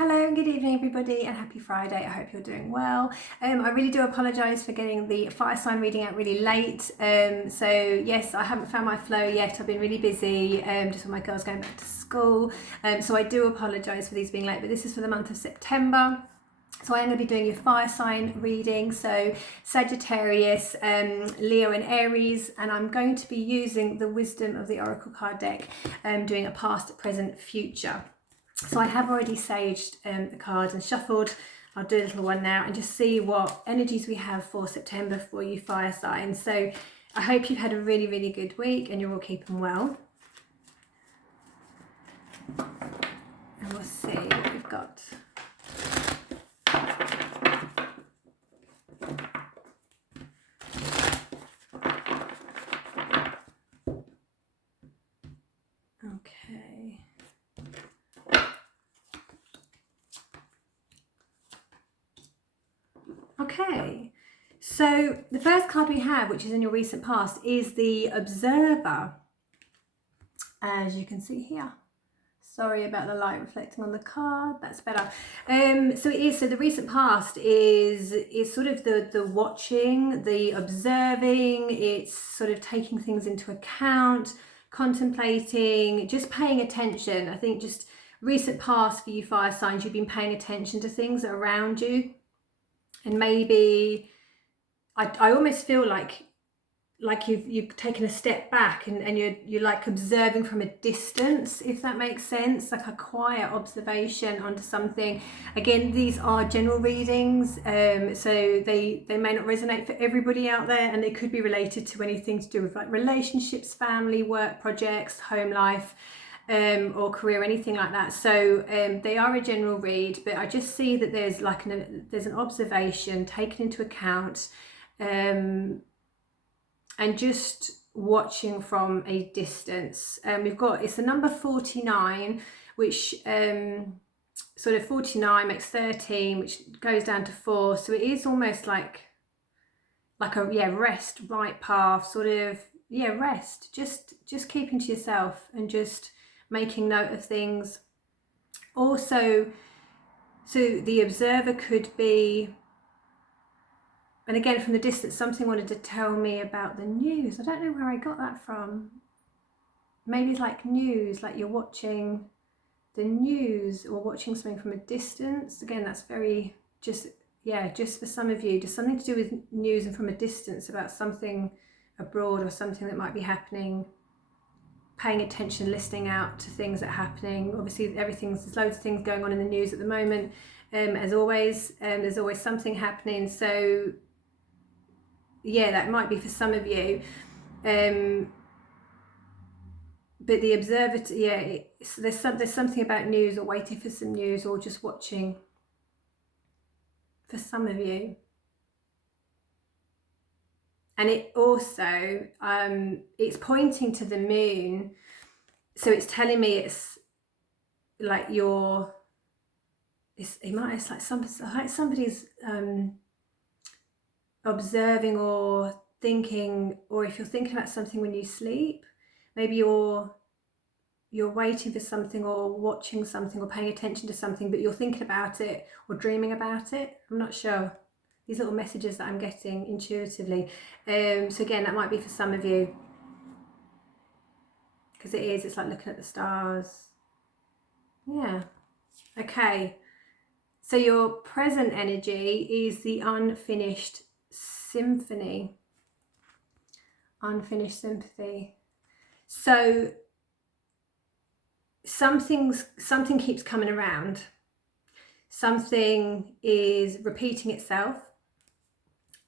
Hello and good evening everybody, and happy Friday. I hope you're doing well. I really do apologise for getting the fire sign reading out really late. So yes, I haven't found my flow yet. I've been really busy just with my girls going back to school. So I do apologise for these being late, but this is for the month of September. So I am going to be doing your fire sign reading, so Sagittarius, Leo and Aries, and I'm going to be using the Wisdom of the Oracle card deck, doing a past, present, future. So I have already saged the cards and shuffled. I'll do a little one now and just see what energies we have for September for you fire signs. So I hope you've had a really, really good week and you're all keeping well. And we'll see what we've got. Okay. Okay, so the first card we have, which is in your recent past, is the Observer, as you can see here. Sorry about the light reflecting on the card, that's better. So the recent past is sort of the watching, the observing, it's sort of taking things into account, contemplating, just paying attention. I think just recent past for you fire signs, you've been paying attention to things around you. And maybe I almost feel like you've taken a step back and you're like observing from a distance, if that makes sense, like a quiet observation onto something. Again, these are general readings, so they may not resonate for everybody out there, and they could be related to anything to do with like relationships, family, work, projects, home life, or career, anything like that. So they are a general read, but I just see that there's like there's an observation taken into account, and just watching from a distance. We've got, it's the number 49, which sort of 49 makes 13, which goes down to 4. So it is almost like a rest, right path, sort of, rest, just keeping to yourself and just making note of things. Also, so the observer could be, and again from the distance, something wanted to tell me about the news. I don't know where I got that from. Maybe it's like news, like you're watching the news or watching something from a distance. Again, that's very just for some of you, just something to do with news and from a distance about something abroad or something that might be happening. Paying attention, listening out to things that are happening. Obviously there's loads of things going on in the news at the moment, as always, there's always something happening. So that might be for some of you, but the observer, there's something about news or waiting for some news or just watching for some of you. And it also, it's pointing to the moon. So it's telling me it's like it's like somebody's observing or thinking, or if you're thinking about something when you sleep, maybe you're waiting for something or watching something or paying attention to something, but you're thinking about it or dreaming about it. I'm not sure. These little messages that I'm getting intuitively. So again, that might be for some of you, because it's like looking at the stars. Yeah. Okay. So your present energy is the unfinished symphony. Unfinished sympathy. So something keeps coming around. Something is repeating itself.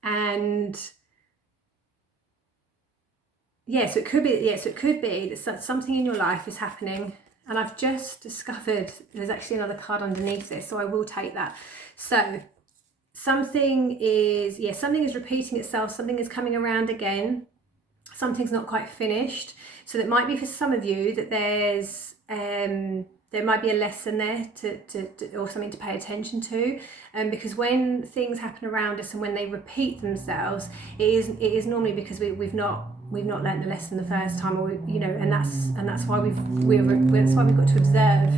And so it could be that something in your life is happening. And I've just discovered there's actually another card underneath this, so I will take that. So something is repeating itself, something is coming around again, something's not quite finished. So that might be for some of you that there might be a lesson there to or something to pay attention to, because when things happen around us and when they repeat themselves, it is normally because we've not learned the lesson the first time, or and that's why we've got to observe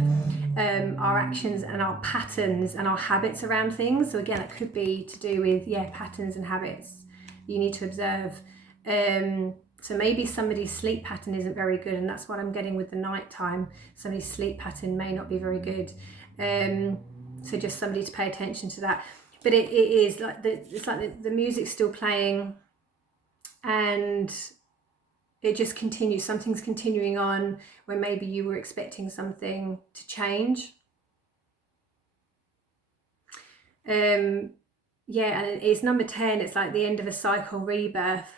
our actions and our patterns and our habits around things. So again, it could be to do with patterns and habits you need to observe. So maybe somebody's sleep pattern isn't very good, and that's what I'm getting with the nighttime. Somebody's sleep pattern may not be very good. So just somebody to pay attention to that. But it is like the music's still playing, and it just continues. Something's continuing on when maybe you were expecting something to change. And it's number 10. It's like the end of a cycle, rebirth.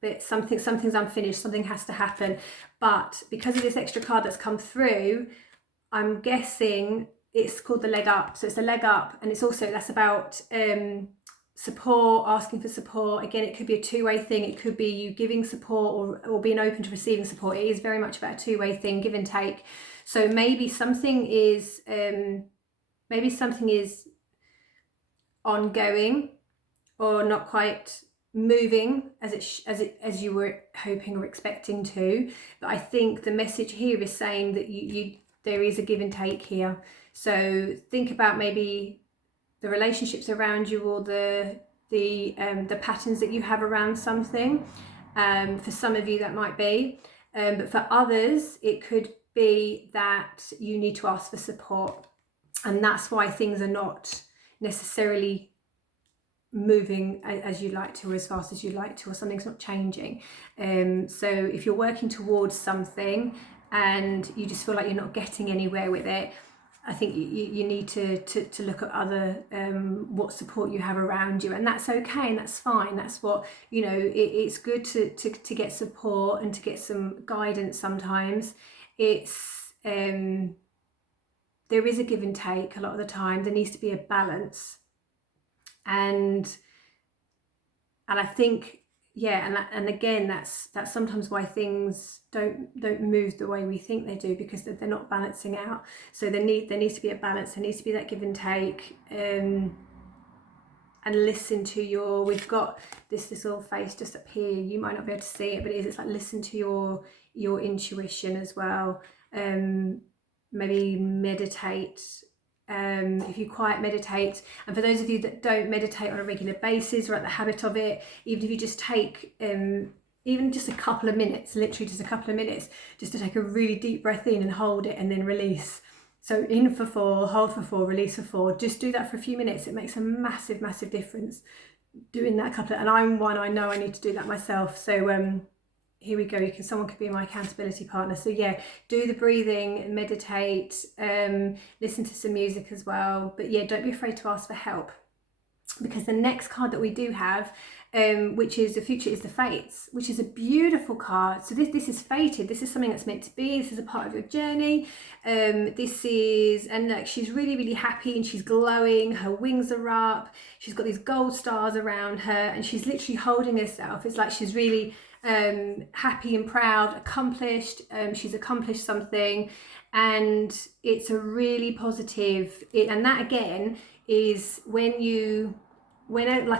But something's unfinished. Something has to happen. But because of this extra card that's come through, I'm guessing it's called the leg up. So it's the leg up, and that's about support, asking for support. Again, it could be a two-way thing. It could be you giving support or being open to receiving support. It is very much about a two-way thing, give and take. So maybe something is ongoing or not quite moving as you were hoping or expecting to. But I think the message here is saying that there is a give and take here. So think about maybe the relationships around you, or the patterns that you have around something. For some of you that might be, but for others it could be that you need to ask for support, and that's why things are not necessarily moving as you'd like to, or as fast as you'd like to, or something's not changing. So if you're working towards something and you just feel like you're not getting anywhere with it, I think you need to look at other what support you have around you, and that's okay and that's fine. That's what, it's good to get support and to get some guidance sometimes. It's there is a give and take a lot of the time. There needs to be a balance, and I think and again that's sometimes why things don't move the way we think they do, because they're not balancing out. So there needs to be a balance. There needs to be that give and take, and listen to we've got this little face just up here. You might not be able to see it, but it's like listen to your intuition as well. Maybe meditate. If you quiet meditate, and for those of you that don't meditate on a regular basis or at the habit of it, even if you just take even just a couple of minutes, literally just a couple of minutes, just to take a really deep breath in and hold it and then release. So in for 4, hold for 4, release for 4. Just do that for a few minutes. It makes a massive difference doing that and I know I need to do that myself. So here we go. Someone could be my accountability partner. So do the breathing, meditate, listen to some music as well. But don't be afraid to ask for help, because the next card that we do have, which is the future, is the Fates, which is a beautiful card. So this is fated. This is something that's meant to be. This is a part of your journey. She's really happy, and she's glowing. Her wings are up. She's got these gold stars around her, and she's literally holding herself. It's like she's really happy and proud, accomplished. She's accomplished something, and it's a really positive. And that again is when a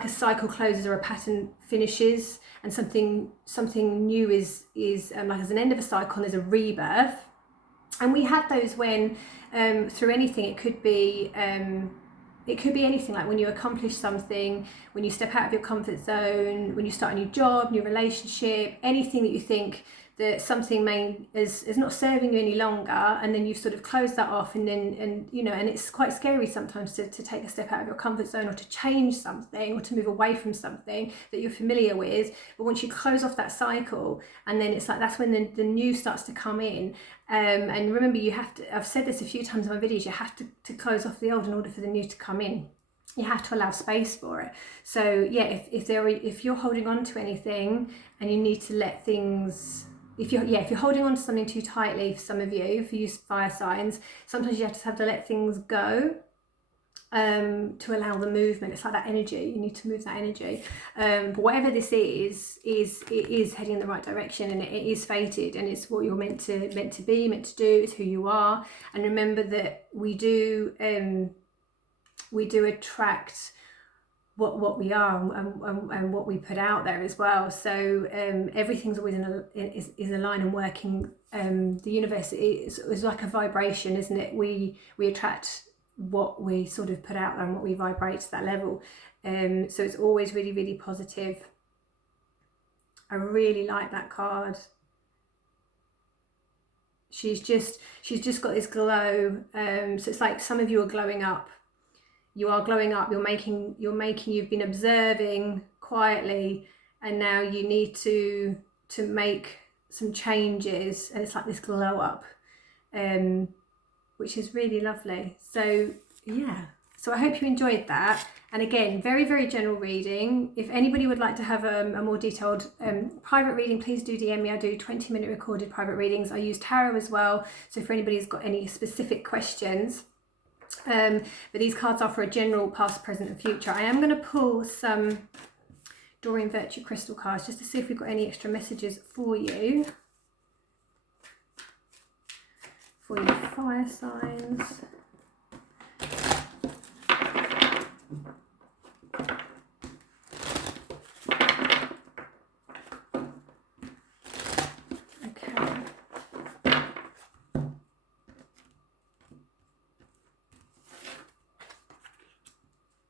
cycle closes or a pattern finishes, and something new is like as an end of a cycle, there's a rebirth. And we have those when through anything. It could be anything, like when you accomplish something, when you step out of your comfort zone, when you start a new job, new relationship, anything that you think that something is not serving you any longer, and then you sort of close that off, and it's quite scary sometimes to take a step out of your comfort zone, or to change something, or to move away from something that you're familiar with. But once you close off that cycle, and then it's like that's when the new starts to come in. And remember, you have to, I've said this a few times in my videos, you have to close off the old in order for the new to come in. You have to allow space for it. So if you're holding on to anything and you need to let things, if you're holding on to something too tightly, for some of you, for you fire signs, sometimes you have to let things go to allow the movement. It's like that energy, you need to move that energy. But whatever this is heading in the right direction, and it is fated, and it's what you're meant to be, meant to do. It's who you are. And remember that we do attract what we are and what we put out there as well. So everything's always is aligned and working. The universe is like a vibration, isn't it? We attract what we sort of put out there and what we vibrate to that level. So it's always really, really positive. I really like that card. She's just got this glow. So it's like some of you are glowing up. You are glowing up. You've been observing quietly, and now you need to make some changes, and it's like this glow up, which is really lovely. So yeah, so I hope you enjoyed that. And again, very, very general reading. If anybody would like to have a more detailed private reading, please do DM me. I do 20-minute recorded private readings. I use tarot as well. So if anybody's got any specific questions, but these cards are for a general past, present and future. I am going to pull some Doreen Virtue crystal cards just to see if we've got any extra messages for you. For your fire signs.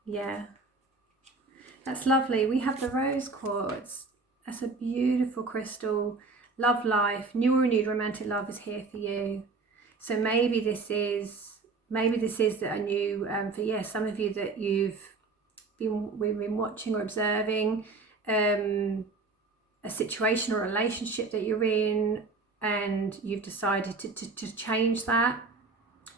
Yeah, that's lovely. We have the rose quartz. That's a beautiful crystal. Love life, new or renewed romantic love is here for you. So maybe this is a new for some of you that we've been watching or observing a situation or a relationship that you're in, and you've decided to change that.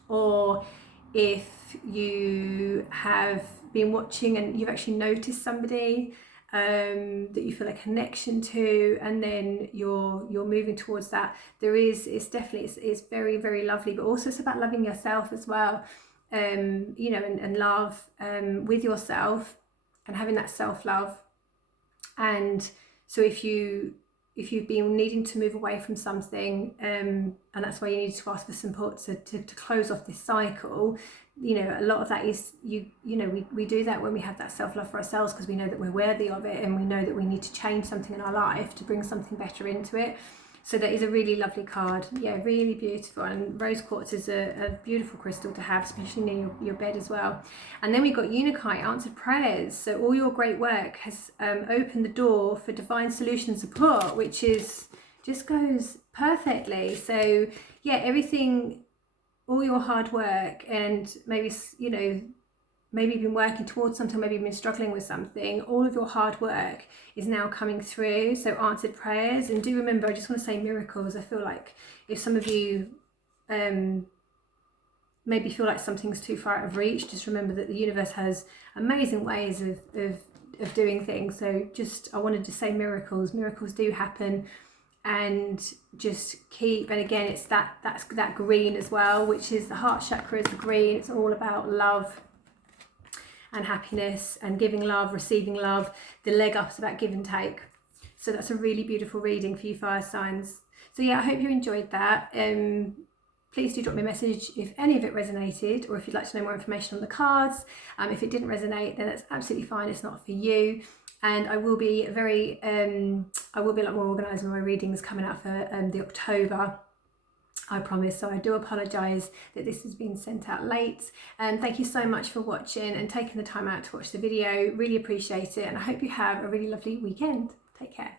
Or if you have been watching and you've actually noticed somebody that you feel a connection to, and then you're moving towards that. It's very, very lovely, but also it's about loving yourself as well, you know, and love with yourself and having that self-love. And so if you've been needing to move away from something, and that's why you need to ask for support to close off this cycle, you know, a lot of that is you know, we do that when we have that self-love for ourselves, because we know that we're worthy of it, and we know that we need to change something in our life to bring something better into it. So that is a really lovely card. Yeah, really beautiful. And rose quartz is a beautiful crystal to have, especially near your bed as well. And then we've got Unakite, answered prayers. So all your great work has opened the door for divine solution support, which just goes perfectly. So yeah, everything, all your hard work, and maybe, you know, maybe you've been working towards something, maybe you've been struggling with something, all of your hard work is now coming through. So answered prayers. And do remember, I just want to say miracles. I feel like if some of you maybe feel like something's too far out of reach, just remember that the universe has amazing ways of doing things. So just, I wanted to say miracles do happen. And just keep, and again, it's that's that green as well, which is the heart chakra, is the green. It's all about love and happiness and giving love, receiving love. The leg up is about give and take. So that's a really beautiful reading for you fire signs. So yeah, I hope you enjoyed that. Please do drop me a message if any of it resonated, or if you'd like to know more information on the cards. If it didn't resonate, then that's absolutely fine. It's not for you. And I will be a lot more organised with my readings coming out for the October, I promise. So I do apologise that this has been sent out late. And thank you so much for watching and taking the time out to watch the video. Really appreciate it. And I hope you have a really lovely weekend. Take care.